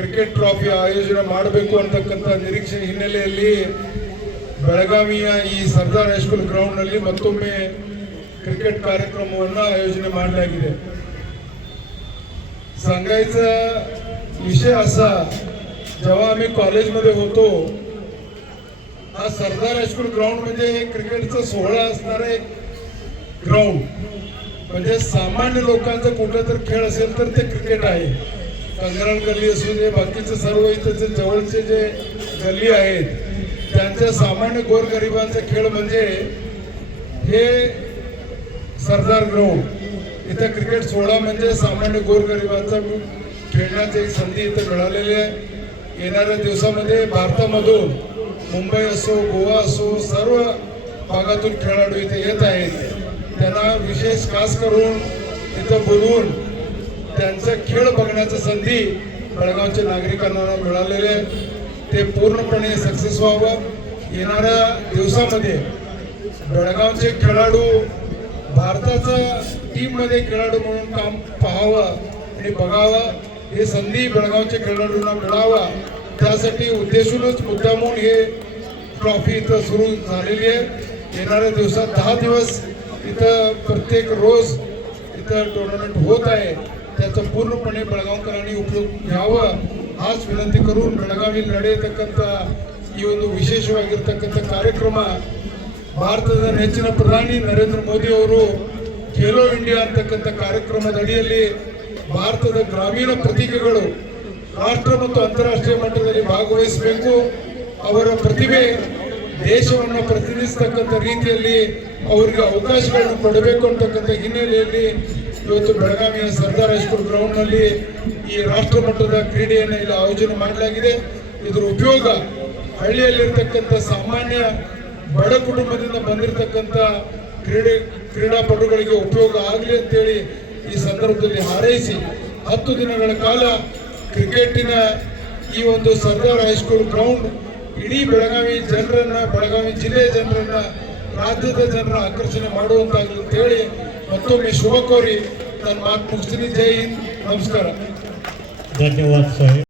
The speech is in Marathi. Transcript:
ಕ್ರಿಕೆಟ್ ಟ್ರಾಫಿ ಆಯೋಜನೆ ಮಾಡಬೇಕು ಅಂತಕ್ಕಂಥ ನಿರೀಕ್ಷೆ ಹಿನ್ನೆಲೆಯಲ್ಲಿ ಬೆಳಗಾವಿಯ ಈ ಸರ್ದಾರ್ ಹೈಸ್ಕೂಲ್ ಗ್ರೌಂಡ್ ನಲ್ಲಿ ಮತ್ತೊಮ್ಮೆ क्रिकेट कार्यक्रमವನ್ನು आयोजने ಮಾಡಲಾಗಿದೆ. सांगायचा विषय असा, जेव्हा आम्ही कॉलेजमध्ये होतो हा सरदार हायस्कूल ग्राउंड म्हणजे क्रिकेटचा सोहळा असणारा एक ग्राउंड, म्हणजे सामान्य लोकांचा कुठे तर खेळ असेल तर ते क्रिकेट आहे. कंगराळ गल्ली असू दे, बाकीचे सर्व इथचे जवळचे जे गल्ली आहेत त्यांच्या सामान्य गोरगरिबांचा खेळ म्हणजे हे सरदार ग्राउंड. इथं क्रिकेट सोहळा म्हणजे सामान्य गोरगरिबांचा खेळण्याची एक संधी इथं मिळालेली आहे. येणाऱ्या दिवसामध्ये भारतामधून मुंबई असो, गोवा असो, सर्व भागातून खेळाडू इथे येत आहेत. त्यांना विशेष खास करून इथं बोलवून त्यांचा खेळ बघण्याची संधी बेळगावच्या नागरिकांना मिळालेली आहे. ते पूर्णपणे सक्सेस व्हावं. येणाऱ्या दिवसामध्ये बेळगावचे खेळाडू भारताचा टीम मध्ये खेळाडू म्हणून काम पाहावं आणि बघावं, हे संधी बेळगावच्या खेळाडूंना मिळावा, त्यासाठी उद्देशूनच मुद्दामून हे ट्रॉफी इथं सुरू झालेली आहे. येणाऱ्या दिवसात 10 दिवस इथं प्रत्येक रोज इथं टुर्नामेंट होत आहे. त्याचा पूर्णपणे बेळगावकरांनी उपयोग घ्यावा हाच विनंती करून ಬೆಳಗಾವಿ ನಡೆಯತಕ್ಕಂತ ಈ ಒಂದು ವಿಶೇಷವಾಗಿರತಕ್ಕಂತ ಕಾರ್ಯಕ್ರಮ ಭಾರತದ ನೆಚ್ಚಿನ ಪ್ರಧಾನಿ ನರೇಂದ್ರ ಮೋದಿ ಅವರು ಖೇಲೋ ಇಂಡಿಯಾ ಅಂತಕ್ಕಂಥ ಕಾರ್ಯಕ್ರಮದ ಅಡಿಯಲ್ಲಿ ಭಾರತದ ಗ್ರಾಮೀಣ ಪ್ರತಿಭೆಗಳು ರಾಷ್ಟ್ರ ಮತ್ತು ಅಂತಾರಾಷ್ಟ್ರೀಯ ಮಟ್ಟದಲ್ಲಿ ಭಾಗವಹಿಸಬೇಕು, ಅವರ ಪ್ರತಿಭೆ ದೇಶವನ್ನು ಪ್ರತಿನಿಧಿಸತಕ್ಕಂಥ ರೀತಿಯಲ್ಲಿ ಅವರಿಗೆ ಅವಕಾಶಗಳನ್ನು ಕೊಡಬೇಕು ಅಂತಕ್ಕಂಥ ಹಿನ್ನೆಲೆಯಲ್ಲಿ ಇವತ್ತು ಬೆಳಗಾವಿಯ ಸರ್ದಾರ್ ಹೈಸ್ಕೂಲ್ ಗ್ರೌಂಡ್ ನಲ್ಲಿ ಈ ರಾಷ್ಟ್ರ ಮಟ್ಟದ ಕ್ರೀಡೆಯನ್ನು ಇಲ್ಲಿ ಆಯೋಜನೆ ಮಾಡಲಾಗಿದೆ. ಇದರ ಉಪಯೋಗ ಹಳ್ಳಿಯಲ್ಲಿರ್ತಕ್ಕಂಥ ಸಾಮಾನ್ಯ ಬಡ ಕುಟುಂಬದಿಂದ ಬಂದಿರತಕ್ಕಂಥ ಕ್ರೀಡಾಪಟುಗಳಿಗೆ ಉಪಯೋಗ ಆಗಲಿ ಅಂತೇಳಿ ಈ ಸಂದರ್ಭದಲ್ಲಿ ಹಾರೈಸಿ 10 ದಿನಗಳ ಕಾಲ ಕ್ರಿಕೆಟಿನ ಈ ಒಂದು ಸರ್ದಾರ್ ಹೈಸ್ಕೂಲ್ ಗ್ರೌಂಡ್ ಇಡೀ ಬೆಳಗಾವಿ ಜನರನ್ನ, ಬೆಳಗಾವಿ ಜಿಲ್ಲೆಯ ಜನರನ್ನ, ರಾಜ್ಯದ ಜನರ ಆಕರ್ಷಣೆ ಮಾಡುವಂತಾಗಲಿ ಅಂತೇಳಿ ಮತ್ತೊಮ್ಮೆ ಶುಭ ಕೋರಿ ನನ್ನ ಮಾತು ಮುಗಿಸ್ತೀನಿ. ಜೈ ಹಿಂದ್, ನಮಸ್ಕಾರ. धन्यवाद साहेब.